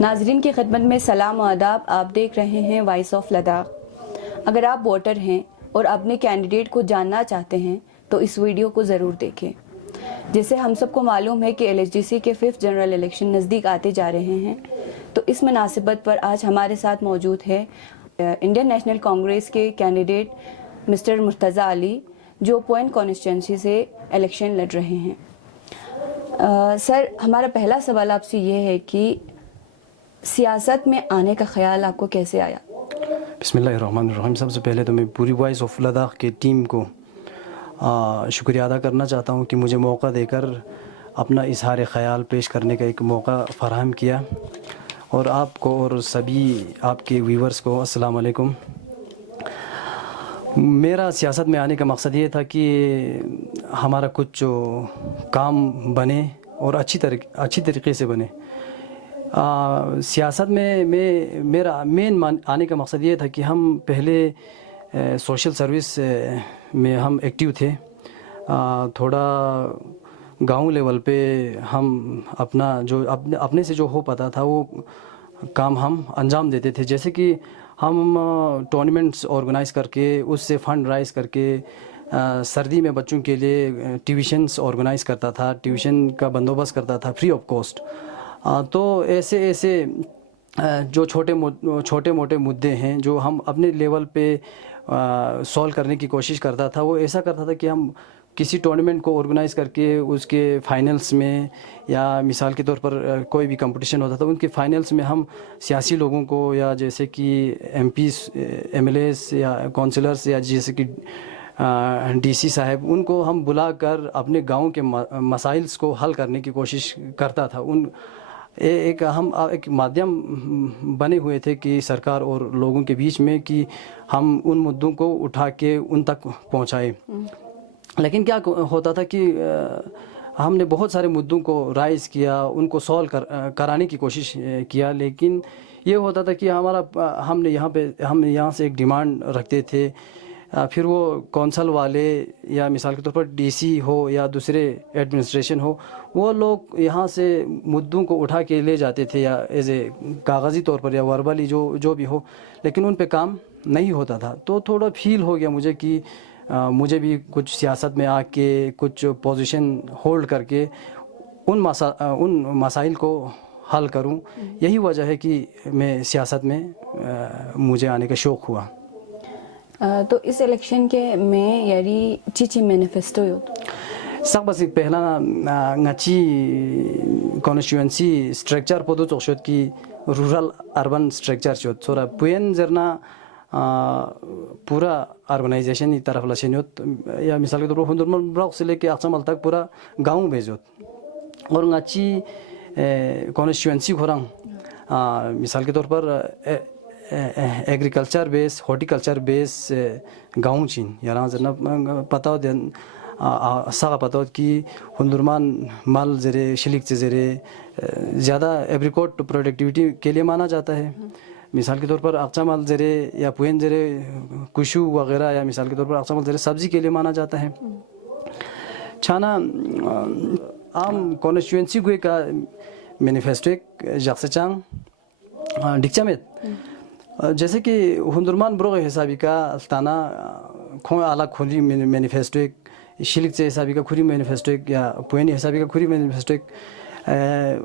ناظرین کی خدمت میں سلام و آداب. آپ دیکھ رہے ہیں وائس آف لداخ. اگر آپ ووٹر ہیں اور اپنے کینڈیڈیٹ کو جاننا چاہتے ہیں تو اس ویڈیو کو ضرور دیکھیں. جیسے ہم سب کو معلوم ہے کہ ایل ایچ ڈی سی کے 5th جنرل الیکشن نزدیک آتے جا رہے ہیں، تو اس مناسبت پر آج ہمارے ساتھ موجود ہے انڈین نیشنل کانگریس کے کینڈیڈیٹ مسٹر مرتضیٰ علی، جو پوائنٹ کانسٹیچوئنسی سے الیکشن لڑ رہے ہیں. سر، ہمارا پہلا سوال آپ سے یہ ہے کہ سیاست میں آنے کا خیال آپ کو کیسے آیا؟ بسم اللہ الرحمن الرحیم. سب سے پہلے تو میں پوری وائس آف لداخ کے ٹیم کو شکریہ ادا کرنا چاہتا ہوں کہ مجھے موقع دے کر اپنا اظہار خیال پیش کرنے کا ایک موقع فراہم کیا. اور آپ کو اور سبھی آپ کے ویورز کو السلام علیکم. میرا سیاست میں آنے کا مقصد یہ تھا کہ ہمارا کچھ کام بنے اور اچھی طریقے سے بنے. سیاست میں میرا مین آنے کا مقصد یہ تھا کہ ہم پہلے سوشل سروس میں ہم ایکٹیو تھے. تھوڑا گاؤں لیول پہ ہم اپنا جو اپنے سے جو ہو پاتا تھا وہ کام ہم انجام دیتے تھے. جیسے کہ ہم ٹورنامنٹس آرگنائز کر کے اس سے فنڈ رائز کر کے سردی میں بچوں کے لیے ٹیوشنس آرگنائز کرتا تھا، ٹیوشن کا بندوبست کرتا تھا فری آف کاسٹ. تو ایسے جو چھوٹے موٹے مدعے ہیں جو ہم اپنے لیول پہ سولو کرنے کی کوشش کرتا تھا، وہ ایسا کرتا تھا کہ ہم کسی ٹورنامنٹ کو آرگنائز کر کے اس کے فائنلز میں، یا مثال کے طور پر کوئی بھی کمپٹیشن ہوتا تھا ان کے فائنلز میں ہم سیاسی لوگوں کو، یا جیسے کہ MPs, MLAs یا کونسلرز، یا جیسے کہ ڈی سی صاحب، ان کو ہم بلا کر اپنے گاؤں کے مسائلز کو حل کرنے کی کوشش کرتا تھا. ہم ایک مادھیم بنے ہوئے تھے کہ سرکار اور لوگوں کے بیچ میں، کہ ہم ان مدعوں کو اٹھا کے ان تک پہنچائے. لیکن کیا ہوتا تھا کہ ہم نے بہت سارے مدعوں کو رائز کیا، ان کو سولو کرانے کی کوشش کیا، لیکن یہ ہوتا تھا کہ ہم یہاں سے ایک ڈیمانڈ رکھتے تھے. پھر وہ کونسل والے، یا مثال کے طور پر ڈی سی ہو یا دوسرے ایڈمنسٹریشن ہو، وہ لوگ یہاں سے مدعوں کو اٹھا کے لے جاتے تھے، یا ایز اے کاغذی طور پر یا وربلی جو بھی ہو، لیکن ان پہ کام نہیں ہوتا تھا. تو تھوڑا فیل ہو گیا مجھے کہ مجھے بھی کچھ سیاست میں آ کے کچھ پوزیشن ہولڈ کر کے ان مسائل کو حل کروں. یہی وجہ ہے کہ میں سیاست میں مجھے آنے کا شوق ہوا. تو اس الیکشن کے میں یاری چیچی مینیفیسٹو سب بس پہلا نچی کانسٹیچوئنسی اسٹرکچر پودو چوشت کی رورل اربن اسٹرکچر چوت سورا پوین زرنا پورا اربنائزیشن کی طرف لشنیوت، یا مثال کے طور پر ہندرمن بلاک سے لے کے اقسامل تک پورا گاؤں بھیجوت. اور نچی کانسٹیچوئنسی کھورنگ مثال کے طور پر ایگریکلچر بیس، ہارٹیکلچر بیس گاؤں چین یہاں زرنا پتہ ہو دین ساغا پتہ ہو کہ ہندرمان مال زرے شلک سے زرے زیادہ ایبریکوٹ پروڈکٹیوٹی کے لیے مانا جاتا ہے. مثال کے طور پر اقچا مال زرے یا پوین زرے کشو وغیرہ، یا مثال کے طور پر اقچا مال زرے سبزی کے لیے مانا جاتا ہے. چھانا عام کانسٹیچوئنسی گوئے کا مینیفیسٹو ایک جاکسے چانگ ڈکچا میں جیسے کہ ہندرمان بروغ حسابی کا التانا کھوئے آلہ کھولی مینیفیسٹو ایک، شلک سے حسابی کا کھوری مینیفیسٹو ایک، یا پوینی حسابی کا کھوری مینیفیسٹو ایک،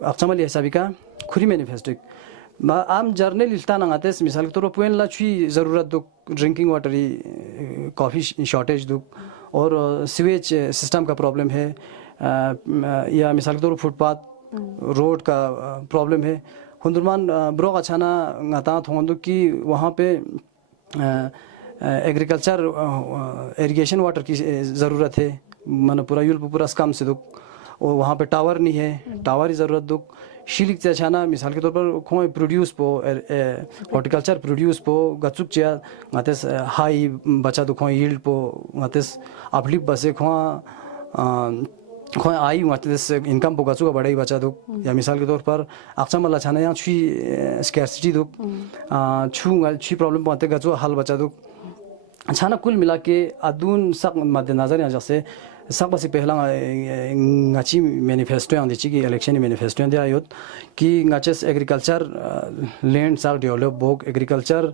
اقچاملی حسابی کا کھوری مینیفیسٹو ایک. عام جرنل التانا آتے ہیں مثال کے طور پر پوین لا چھوئی ضرورت دو ڈرنکنگ واٹری، کافی شارٹیج دو، اور سویج سسٹم کا پرابلم ہے، یا مثال کے طور پر فٹ پاتھ روڈ کا پرابلم ہے. ہندرمان بروغ اچھانا غاتات ہوندو کہ وہاں پہ ایگریکلچر ایریگیشن واٹر کی ضرورت ہے. من پورا یول پورا اسکام سے دک، اور وہاں پہ ٹاور نہیں ہے، ٹاور کی ضرورت دک. شیلک سے اچھانا مثال کے طور پر کھوئے پروڈیوس پو ہارٹیکلچر پروڈیوس پو گچک چیا غاتس ہائی بچا دو کھوئے ییلڈ پو غاتس اپلی بسے کھوئے آئی غاتس انکم پو گچو کا بڑا ہی بچا دو. یا مثال کے طور پر اقسام اللہ چھانا یہاں چھوئی اسکیرسٹی دو چھوئی پرابلم پہنتے گچو حل بچا دو. چھانا کل ملا کے ادون سق مد نظر یہاں جیسے sakbasi pehla ngachi manifesto yang dichi ki election manifesto yang dia ayot ki ngaches agriculture land sak develop bok agriculture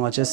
ngaches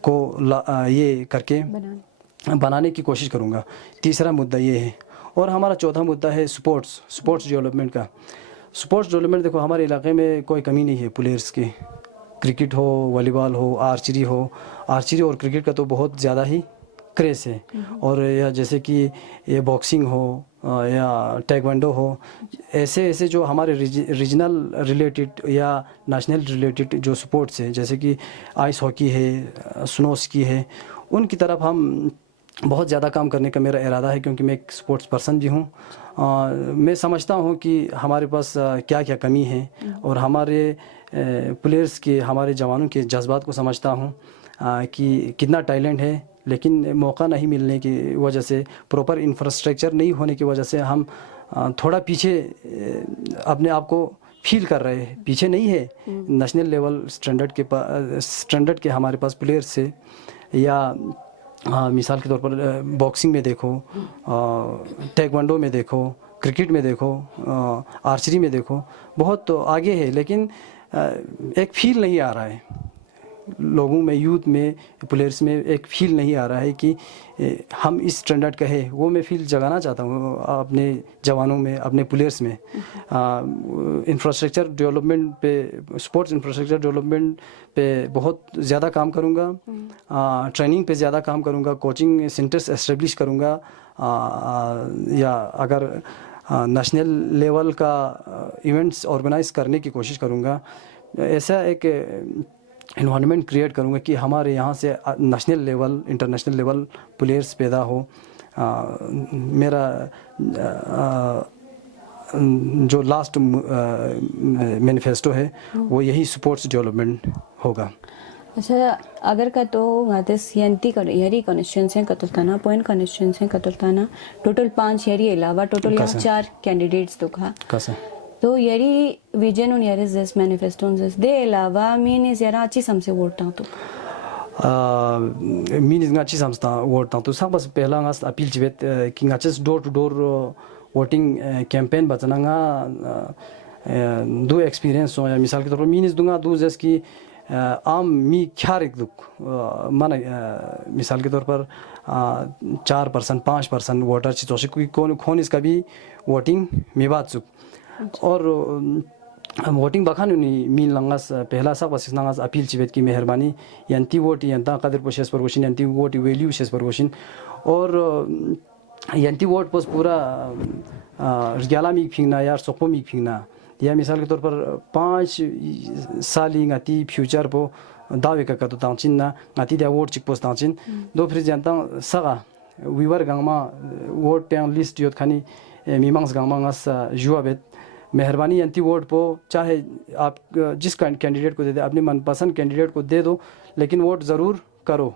کو یہ کر کے بنانے کی کوشش کروں گا. تیسرا مدعا یہ ہے. اور ہمارا چوتھا مدعا ہے سپورٹس ڈیولپمنٹ کا. سپورٹس ڈیولپمنٹ دیکھو ہمارے علاقے میں کوئی کمی نہیں ہے پلیئرس کی. کرکٹ ہو, والی بال ہو, آرچری ہو. آرچری اور کرکٹ کا تو بہت زیادہ ہی کریز ہے. اور یا جیسے کہ یہ باکسنگ ہو یا ٹیکوانڈو ہو, ایسے جو ہمارے ریجنل ریلیٹڈ یا نیشنل ریلیٹڈ جو سپورٹس ہیں جیسے کہ آئس ہاکی ہے, سنو اسکی ہے, ان کی طرف ہم بہت زیادہ کام کرنے کا میرا ارادہ ہے, کیونکہ میں ایک سپورٹس پرسن بھی ہوں. میں سمجھتا ہوں کہ ہمارے پاس کیا کیا کمی ہے اور ہمارے پلیئرس کے, ہمارے جوانوں کے جذبات کو سمجھتا ہوں کہ کتنا ٹیلنٹ ہے, لیکن موقع نہیں ملنے کی وجہ سے, پراپر انفراسٹرکچر نہیں ہونے کی وجہ سے ہم تھوڑا پیچھے اپنے آپ کو فیل کر رہے ہیں. پیچھے نہیں ہے, نیشنل لیول اسٹینڈرڈ کے ہمارے پاس پلیئرس سے, یا مثال کے طور پر باکسنگ میں دیکھو, ٹیکوانڈو میں دیکھو, کرکٹ میں دیکھو, آرچری میں دیکھو, بہت تو آگے ہے, لیکن ایک فیل نہیں آ رہا ہے لوگوں میں, یوتھ میں, پلیئرس میں ایک فیل نہیں آ رہا ہے کہ ہم اس اسٹینڈرڈ کا ہے. وہ میں فیل جگانا چاہتا ہوں اپنے جوانوں میں, اپنے پلیئرس میں. انفراسٹرکچر ڈیولپمنٹ پہ, سپورٹس انفراسٹرکچر ڈیولپمنٹ پہ بہت زیادہ کام کروں گا. ٹریننگ پہ زیادہ کام کروں گا, کوچنگ سینٹرز اسٹیبلش کروں گا, یا اگر نیشنل لیول کا ایونٹس آرگنائز کرنے کی کوشش کروں گا. ایسا ایک انوائرمنٹ کریٹ کروں گا کہ ہمارے یہاں سے national level, international level players پیدا ہو. میرا جو لاسٹ مینیفیسٹو ہے وہ یہی سپورٹس ڈیولپمنٹ ہوگا. اچھا, اگر کا تو غاتس ینتی کر یری کنسٹیٹنسی کتلتانا پوائنٹ کنسٹیٹنسی کتلتانا ٹوٹل 5 یری علاوہ ٹوٹل 4 کینڈیڈیٹس تو کا کیسے تو یری ویژن اور یری زس مینیفیسٹو زس دے علاوہ مینز یرا اچھی سم سے ووٹ تو مینز گاچی سمستا ووٹ تو سب بس پہلا گاس اپیل چیت کہ گاچس ڈور ٹو ڈور ووٹنگ کیمپین بچنا گا دو ایکسپیرینس ہو. یا مثال کے طور پر مینز دوں گا دو جس کی عام می کھار ایک دکھ من مثال کے طور پر 4% 5% ووٹر چی توشک کون اس کا بھی ووٹنگ می بات سک. اور ووٹنگ بخان نہیں مین لنگاس پہلا سا بس لنگاس اپیل چیت کی مہربانی ینتی ووٹ ینتا قدر پوشیس پر وشین ینتی ووٹ ویلیو شیس پر وشین. اور ینتی ووٹ پس پورا رجالا میک پھینگنا یا سوپو میک پھینگنا, یا مثال کے طور پر 5 سالی گاتی فیوچر پو داوے کا تو تانچین نا گاتی دیا ووٹ چک پوس تانچین دو پھر جانتا سگا ویور گانگما ووٹ ٹینگ لسٹ یوت کھانی میمانگس گانگما گاس جوا بیت. مہربانی ینتی ووٹ پو چاہے آپ جس کینڈیڈیٹ کو دے دیں, اپنی من پسند کینڈیڈیٹ کو دے دو, لیکن ووٹ ضرور کرو,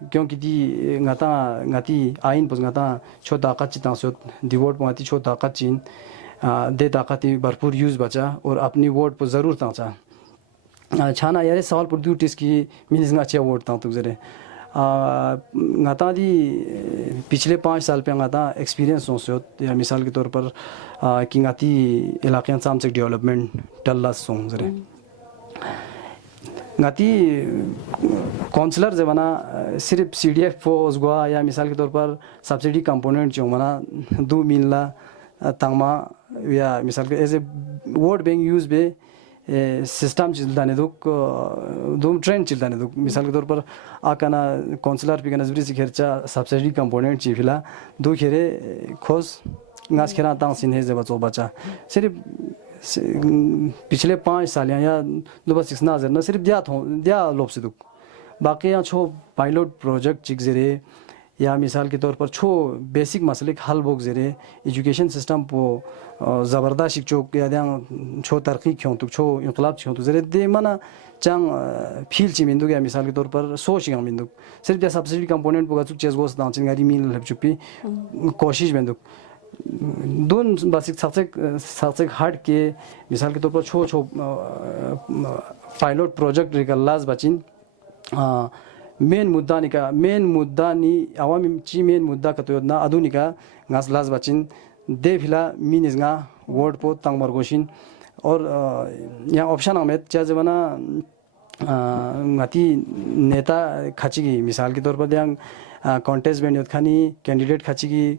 کیونکہ دی گاتی آئین پس گاتا چھو طاقت چی تانسوت دی ووٹ پو گاتی چھو طاقت چین دے طاقتی بھرپور یوز بچا اور اپنی ووٹ پو ضرور تانچا چھانا. یار سوال پر ڈیوٹیز کی مینز گا اچھا ووٹ تانتو گزرے گاتا دی پچھلے 5 سال پہ گاتا ایکسپیرینس ہو سوت. یا مثال کے طور پر کہ گاتی علاقے سام سے ڈیولپمنٹ ٹلس ہوں گزرے گاتی کونسلر جو بنا صرف CDF فوز گوا. یا مثال کے طور پر سبسڈی کمپوننٹ جو بنا 2 ملنا تنگما, یا مثال کے as a vote bank use بے سسٹم چلتانے دک دو ٹرینڈ چلتانے دک. مثال کے طور پر آکانا کونسلر پہ نظری سے کھرچا سبسڈی کمپوننٹ چی فلا دو کھیرے کھوز گاس کھیرا تانگ سنہیں سے بچو بچا. صرف پچھلے 5 سال یا 2 بس 6 نازر نہ صرف دیا لوب سے دک. باقی یہاں چھو پائلوٹ پروجیکٹ چک زیرے, یا مثال کے طور پر چھو بیسک مسئلے حل بوک زیرے ایجوکیشن سسٹم پو زبردست چوک یا دیاں چھو ترقی کیوں تو چھو انقلاب چھوں تو زیرے دے منا چانگ فیل چی مندو. یا مثال کے طور پر سوچ گا مندو صرف یا سبسڈی کمپوننٹ پو گا چک چیز گوست دانچن گاری مین لب چپی کوشش مندو دون بس سب سے ہٹ کے. مثال کے طور پر چھو پائلوٹ پروجیکٹ ریکلاز بچین مین مدعا نی عوامی چی مین مدعا کا تو یدنا ادونی کا گاس لاز بچین دے پھلا مینز گا ووٹ پو تنگ مرگوشین. اور یہاں آپشن آمد چاہے بنا ngati neta khachigi misal ke taur par dyang contest ben yot khani candidate khachigi